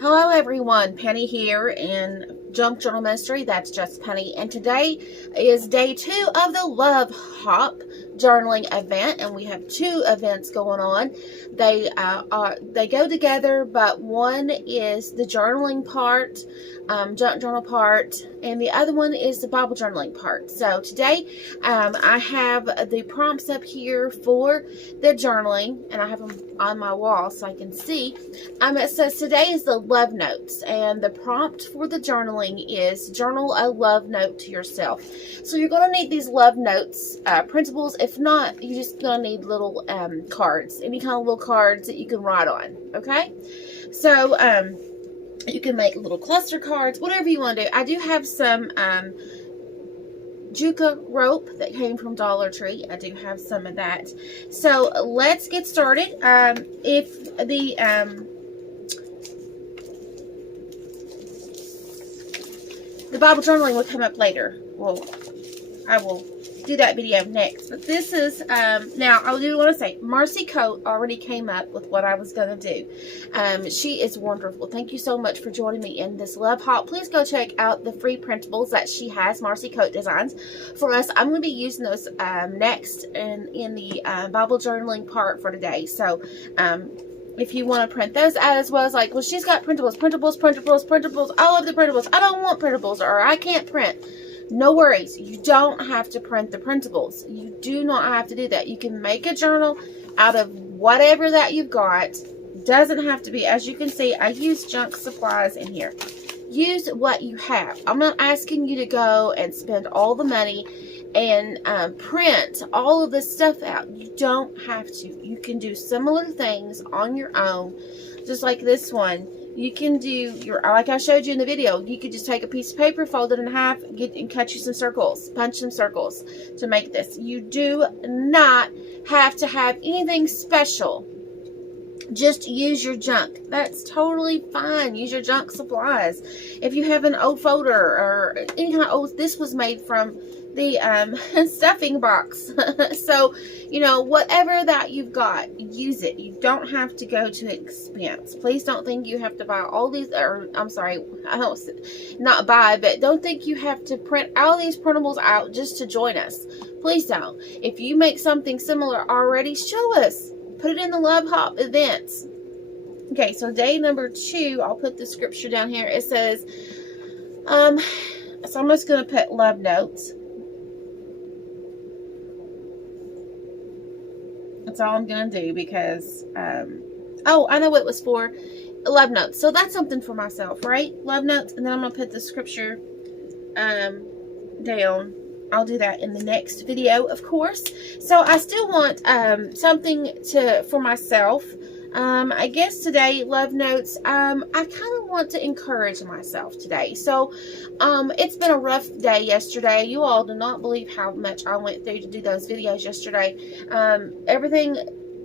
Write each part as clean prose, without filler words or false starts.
Hello everyone, Penny here in Junk Journal Mystery, That's Just Penny, and today is day 2 of the Love Hop journaling event, and we have 2 events going on. They go together, but one is the journaling part, junk journal part, and the other one is the Bible journaling part. So today I have the prompts up here for the journaling, and I have them on my wall so I can see. It says today is the love notes, and the prompt for the journaling is journal a love note to yourself. So you're going to need these love notes, printables. If not, you're just going to need little cards, any kind of little cards that you can write on. Okay, so you can make little cluster cards, whatever you want to do. I do have some Juca rope that came from Dollar Tree. I do have some of that. So let's get started. If the Bible journaling will come up later. Well, I will do that video next. But this is, now I do want to say, Marcy Coat already came up with what I was going to do. She is wonderful. Thank you so much for joining me in this love hop. Please go check out the free printables that she has, Marcy Coat Designs, for us. I'm going to be using those next in the Bible journaling part for today. So, if you want to print those out as well as like, well, she's got printables, all of the printables. I don't want printables, or I can't print. No worries. You don't have to print the printables. You do not have to do that. You can make a journal out of whatever that you've got. Doesn't have to be, as you can see, I use junk supplies in here. Use what you have. I'm not asking you to go and spend all the money and print all of this stuff out. You don't have to. You can do similar things on your own, just like this one. You can do like I showed you in the video. You could just take a piece of paper, fold it in half, and cut you some circles, punch some circles to make this. You do not have to have anything special. Just use your junk. That's totally fine. Use your junk supplies. If you have an old folder or any kind of old, this was made from the stuffing box. So, you know, whatever that you've got, use it. You don't have to go to expense. Please don't think you have to buy all these, or I'm sorry, I don't, not buy, but don't think you have to print all these printables out just to join us. Please don't. If you make something similar already, show us. Put it in the Love Hop events. Okay, so day number 2, I'll put the scripture down here. It says, so I'm just going to put love notes. That's all I'm going to do because, oh, I know what it was for. Love notes. So that's something for myself, right? Love notes. And then I'm going to put the scripture down. I'll do that in the next video, of course. So I still want something for myself. I guess today, love notes, I kind of want to encourage myself today. So it's been a rough day yesterday. You all do not believe how much I went through to do those videos yesterday.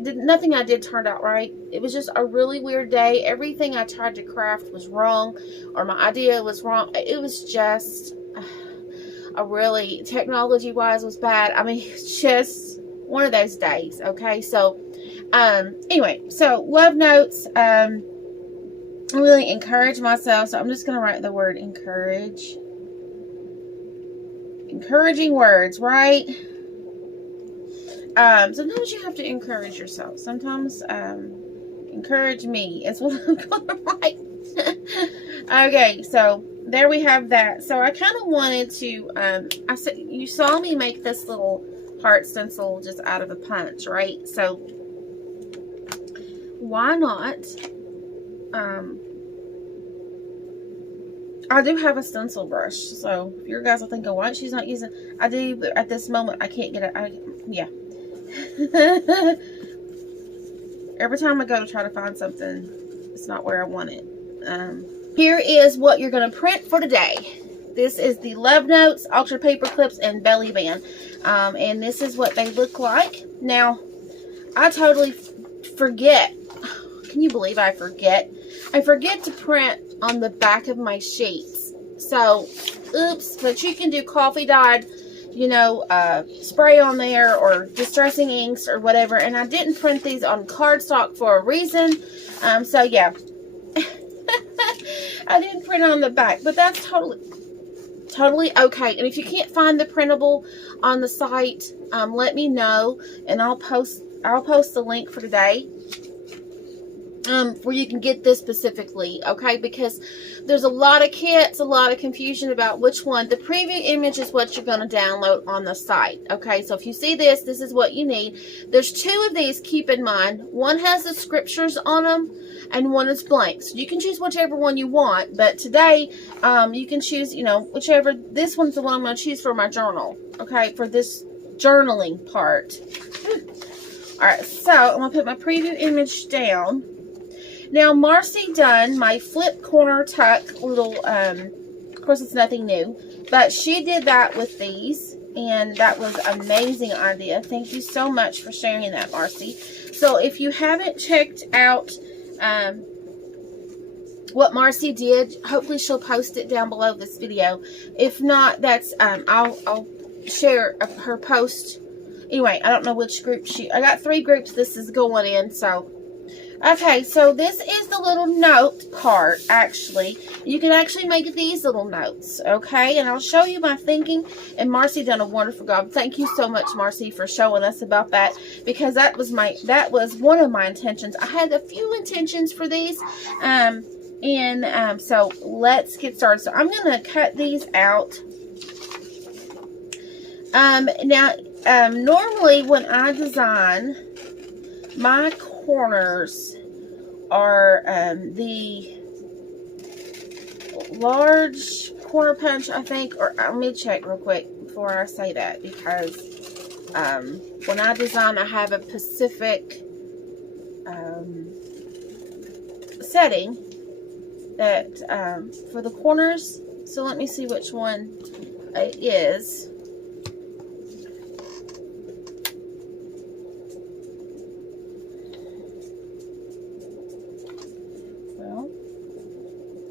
Nothing I did turned out right. It was just a really weird day. Everything I tried to craft was wrong, or my idea was wrong. It was just really, technology-wise, was bad. I mean, it's just one of those days, okay? So, anyway, so love notes, I really encourage myself, so I'm just going to write the word encourage. Encouraging words, right? Sometimes you have to encourage yourself. Sometimes, encourage me is what I'm going to write. Okay, so there we have that. So I kind of wanted to, I said, you saw me make this little heart stencil just out of a punch, right? So why not, I do have a stencil brush. So if you guys are thinking, why she's not using, I do, but at this moment I can't get it. Yeah. Every time I go to try to find something, it's not where I want it. Here is what you're going to print for today. This is the love notes, ultra paper clips, and belly band. And this is what they look like. Now, I totally forget. Can you believe I forget? I forget to print on the back of my sheets. So, oops. But you can do coffee dyed, you know, spray on there, or distressing inks or whatever. And I didn't print these on cardstock for a reason. So, yeah. I didn't print on the back, but that's totally okay. And if you can't find the printable on the site, let me know, and I'll post the link for today, where you can get this specifically, okay? Because there's a lot of kits, a lot of confusion about which one. The preview image is what you're going to download on the site, okay? So if you see this is what you need. There's 2 of these, keep in mind. One has the scriptures on them, and one is blank. So you can choose whichever one you want, but today, you can choose, you know, whichever. This one's the one I'm going to choose for my journal, okay? For this journaling part. Alright, so I'm going to put my preview image down. Now, Marcy done my flip corner tuck little, of course it's nothing new, but she did that with these, and that was an amazing idea. Thank you so much for sharing that, Marcy. So if you haven't checked out what Marcy did, hopefully she'll post it down below this video. If not, that's, I'll share her post. Anyway, I don't know which group I got 3 groups this is going in, so. Okay, so this is the little note part, actually. You can actually make these little notes, okay? And I'll show you my thinking. And Marcy done a wonderful job. Thank you so much, Marcy, for showing us about that. Because that was one of my intentions. I had a few intentions for these. So let's get started. So I'm going to cut these out. Normally when I design, my corners are the large corner punch, I think, or let me check real quick before I say that, because when I design, I have a specific setting that for the corners. So let me see which one it is.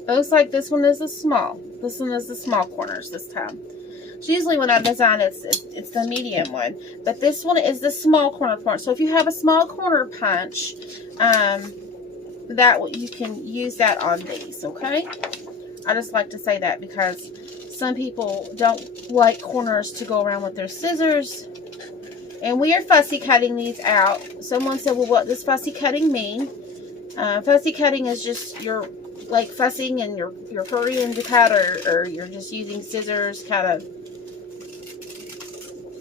Looks like this one is the small. This one is the small corners this time. So usually when I design it's the medium one. But this one is the small corner punch. So if you have a small corner punch, you can use that on these, okay? I just like to say that because some people don't like corners to go around with their scissors. And we are fussy cutting these out. Someone said, well, what does fussy cutting mean? Fussy cutting is just your like fussing and you're hurrying to cut, or you're just using scissors kind of.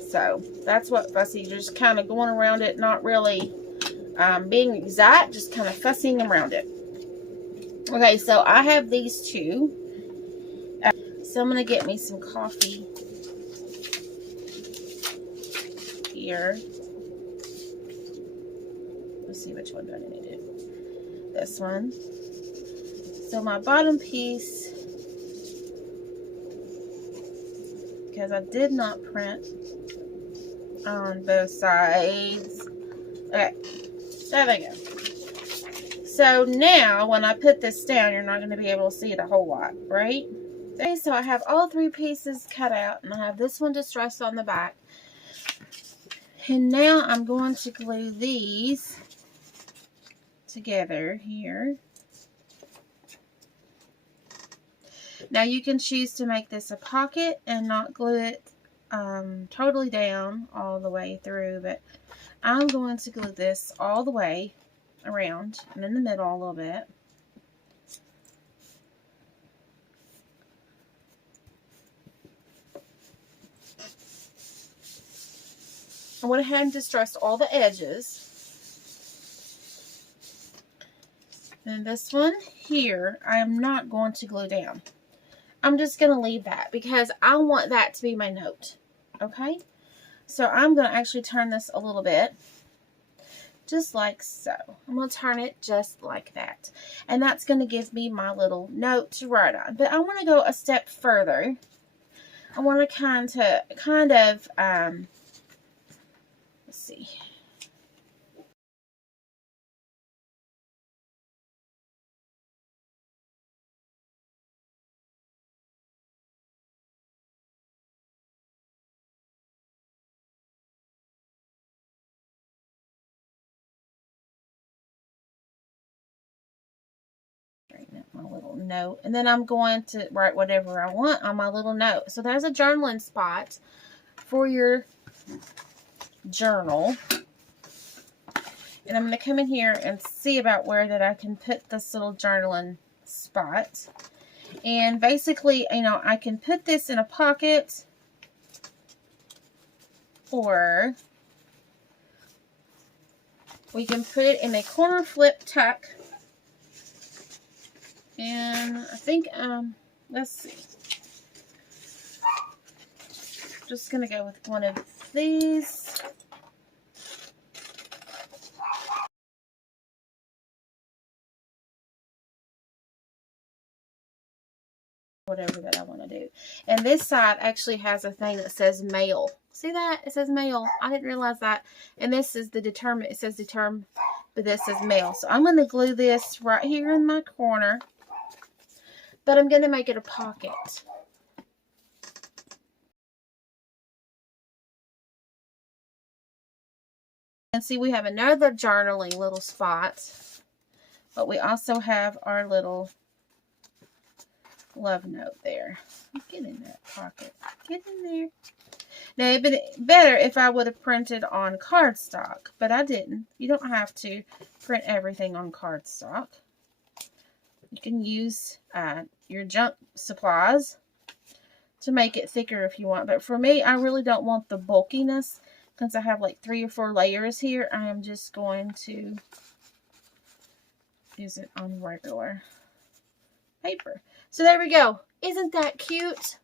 So that's what fussy, you're just kind of going around it, not really being exact, just kind of fussing around it. Okay, so I have these 2. So I'm going to get me some coffee here. Let's see, which one do I need to do? This one. So my bottom piece, because I did not print on both sides. Okay, there we go. So now when I put this down, you're not going to be able to see it a whole lot, right? Okay, so I have all 3 pieces cut out, and I have this one distressed on the back. And now I'm going to glue these together here. Now you can choose to make this a pocket and not glue it totally down all the way through, but I'm going to glue this all the way around and in the middle a little bit. I went ahead and distressed all the edges. And this one here, I am not going to glue down. I'm just going to leave that because I want that to be my note. Okay? So I'm going to actually turn this a little bit. Just like so. I'm going to turn it just like that. And that's going to give me my little note to write on. But I want to go a step further. I want to kind of let's see. Straighten up my little note. And then I'm going to write whatever I want on my little note. So there's a journaling spot for your journal. And I'm going to come in here and see about where that I can put this little journaling spot. And basically, you know, I can put this in a pocket, or we can put it in a corner flip tuck. And I think, let's see. Just going to go with one of these. Whatever that I want to do. And this side actually has a thing that says mail. See that? It says mail. I didn't realize that. And this is the determine. It says determine, but this says mail. So I'm going to glue this right here in my corner. But I'm going to make it a pocket. And see, we have another journaling little spot. But we also have our little love note there. Get in that pocket. Get in there. Now, it'd been better if I would have printed on cardstock, but I didn't. You don't have to print everything on cardstock. You can use your junk supplies to make it thicker if you want. But for me, I really don't want the bulkiness. Since I have like 3 or 4 layers here, I am just going to use it on regular paper. So there we go. Isn't that cute?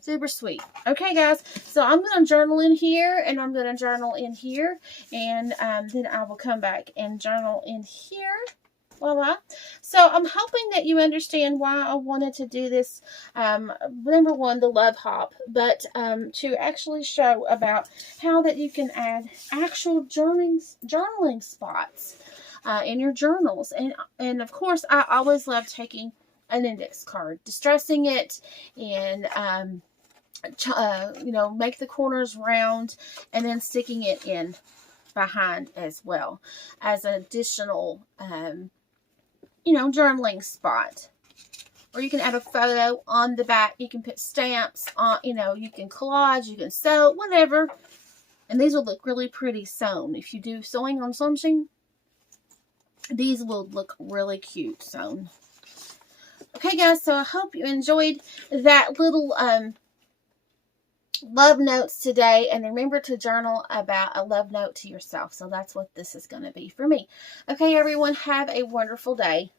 Super sweet. Okay, guys. So I'm going to journal in here, and I'm going to journal in here, and then I will come back and journal in here. Voila. So I'm hoping that you understand why I wanted to do this. Number one, the love hop, but to actually show about how that you can add actual journaling spots in your journals. And of course, I always love taking an index card, distressing it, and you know, make the corners round, and then sticking it in behind as well as an additional you know, journaling spot. Or you can add a photo on the back. You can put stamps on, you know, you can collage, you can sew, whatever. And these will look really pretty sewn. If you do sewing on sewing machine, these will look really cute sewn. Okay, guys, so I hope you enjoyed that little love notes today. And remember to journal about a love note to yourself. So that's what this is going to be for me. Okay, everyone, have a wonderful day.